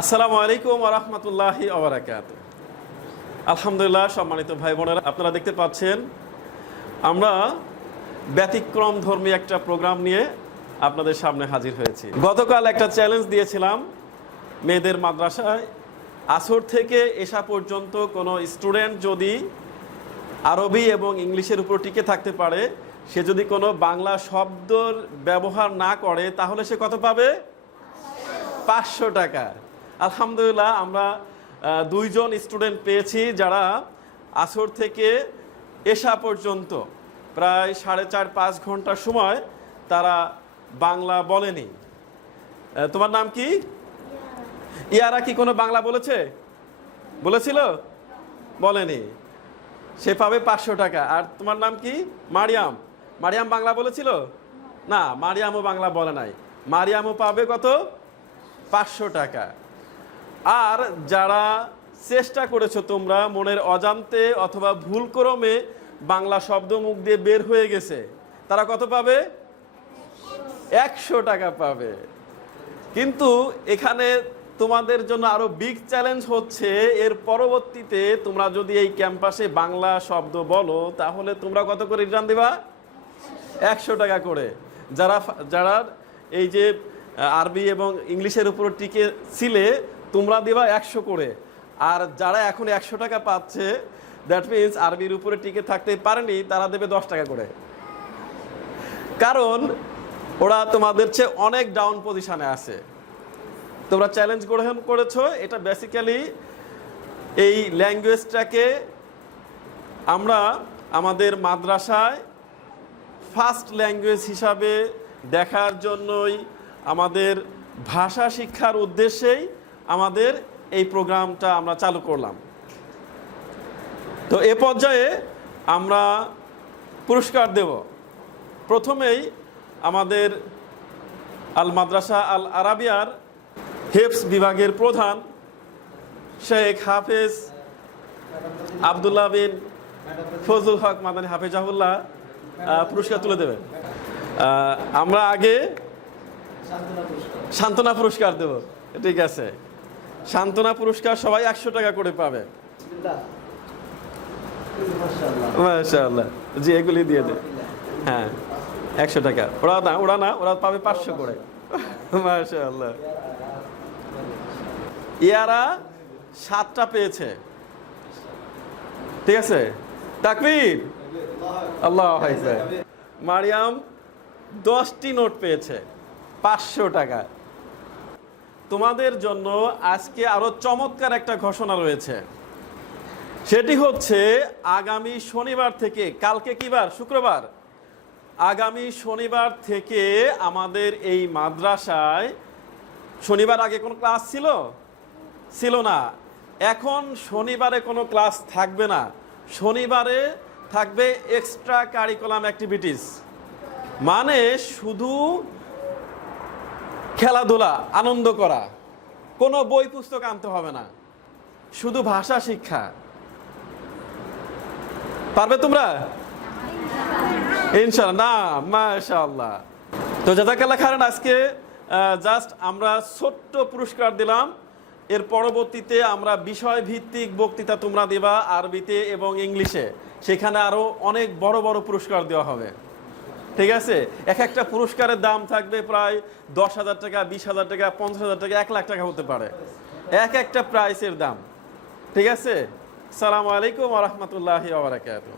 আসসালামু আলাইকুম ওয়া রাহমাতুল্লাহি ওয়া বারাকাতুহু। আলহামদুলিল্লাহ, সম্মানিত ভাই বোনেরা, আপনারা দেখতে পাচ্ছেন আমরা ব্যতিক্রম ধর্মী একটা প্রোগ্রাম নিয়ে আপনাদের সামনে হাজির হয়েছি। গতকাল একটা চ্যালেঞ্জ দিয়েছিলাম, মেয়েদের মাদ্রাসায় আসর থেকে এশা পর্যন্ত কোনো স্টুডেন্ট যদি আরবি এবং ইংলিশের উপর টিকে থাকতে পারে, সে যদি কোনো বাংলা শব্দর ব্যবহার না করে, তাহলে সে কত পাবে? 500 টাকা। আলহামদুলিল্লাহ, আমরা দুইজন স্টুডেন্ট পেয়েছি যারা আসর থেকে এশা পর্যন্ত প্রায় 4.5-5 ঘন্টা সময় তারা বাংলা বলেনি। তোমার নাম কি? ইয়ারা কি কোনো বাংলা বলেছিল? বলেনি। সে পাবে 500 টাকা। আর তোমার নাম কি? মারিয়াম বাংলা বলেছিল? না, মারিয়ামও বাংলা বলে নাই। মারিয়ামও পাবে কত? 500 টাকা। আর যারা চেষ্টা করেছো তোমরা মনের অজান্তে অথবা ভুলক্রমে বাংলা শব্দ মুখ দিয়ে বের হয়ে গেছে, তারা কত পাবে? 100 টাকা পাবে। কিন্তু এখানে তোমাদের জন্য আরো বিগ চ্যালেঞ্জ হচ্ছে, এর পরবর্তীতে তোমরা যদি এই ক্যাম্পাসে বাংলা শব্দ বলো, তাহলে তোমরা কত করে রিটার্ন দিবা? 100 টাকা করে। যারা এই যে আরবি এবং ইংলিশের উপর টিকে ছিলে, তোমরা দিবা 100 করে। আর যারা এখন 100 টাকা পাচ্ছে, দ্যাট মিনস আরবির উপরে টিকে থাকতে পারেনি, তারা দেবে 10 টাকা করে। কারণ ওরা তোমাদের চেয়ে অনেক ডাউন পজিশনে আছে। তোমরা চ্যালেঞ্জ গ্রহণ করেছো। এটা বেসিক্যালি এই ল্যাঙ্গুয়েজটাকে আমরা আমাদের মাদ্রাসায় ফার্স্ট ল্যাঙ্গুয়েজ হিসাবে দেখার জন্যই, আমাদের ভাষা শিক্ষার উদ্দেশ্যেই আমাদের এই প্রোগ্রামটা আমরা চালু করলাম। তো এ পর্যায়ে আমরা পুরস্কার দেব। প্রথমেই আমাদের আল মাদ্রাসা আল আরাবিয়ার হেফজ বিভাগের প্রধান শেখ হাফেজ আবদুল্লাহ বিন ফজলুল হক মাদানী হাফেজাহুল্লাহ পুরস্কার তুলে দেবেন। আমরা আগে সান্ত্বনা পুরস্কার দেব। ঠিক আছে, সান্ত্বনা পুরস্কার সবাই 100 টাকা করে পাবে। মাশাআল্লাহ, জি, এগুলি দিয়ে দে। হ্যাঁ, 100 টাকা। ওরা পাবে 500 করে। মাশাআল্লাহ। ইয়ারা 7টা পেয়েছে। ঠিক আছে, তাকবীর, আল্লাহু আকবার। মারিয়াম 10টি নোট পেয়েছে, 500 টাকা। তোমাদের জন্য আজকে আরো চমৎকার একটা ঘোষণা রয়েছে। সেটি হচ্ছে, আগামী শনিবার থেকে, কালকে কি বার? শুক্রবার। আগামী শনিবার থেকে আমাদের এই মাদ্রাসায়, শনিবার আগে কোনো ক্লাস ছিল না। এখন শনিবারে কোনো ক্লাস থাকবে না। শনিবারে থাকবে এক্সট্রা কারিকুলাম অ্যাক্টিভিটিস, মানে শুধু খেলাধুলা, আনন্দ করা। কোনো বই পুস্তক আনতে হবে না, শুধু ভাষা শিক্ষা। পারবে তোমরা? ইনশাআল্লাহ। না, মাশাআল্লাহ। তো জাযাকাল্লাহ খাইরান। আজকে জাস্ট আমরা ছোট্ট পুরস্কার দিলাম। এর পরবর্তীতে আমরা বিষয় ভিত্তিক বক্তৃতা তোমরা দিবা আরবিতে এবং ইংলিশে, সেখানে আরো অনেক বড় বড় পুরস্কার দেওয়া হবে। ঠিক আছে, একটা পুরস্কারের দাম থাকবে প্রায় 10,000 টাকা, 20,000 টাকা, 50,000 টাকা, 1 লাখ টাকা হতে পারে একটা প্রাইসের দাম। ঠিক আছে। আসসালামু আলাইকুম ওয়া রাহমাতুল্লাহি ওয়া বারাকাতুহু।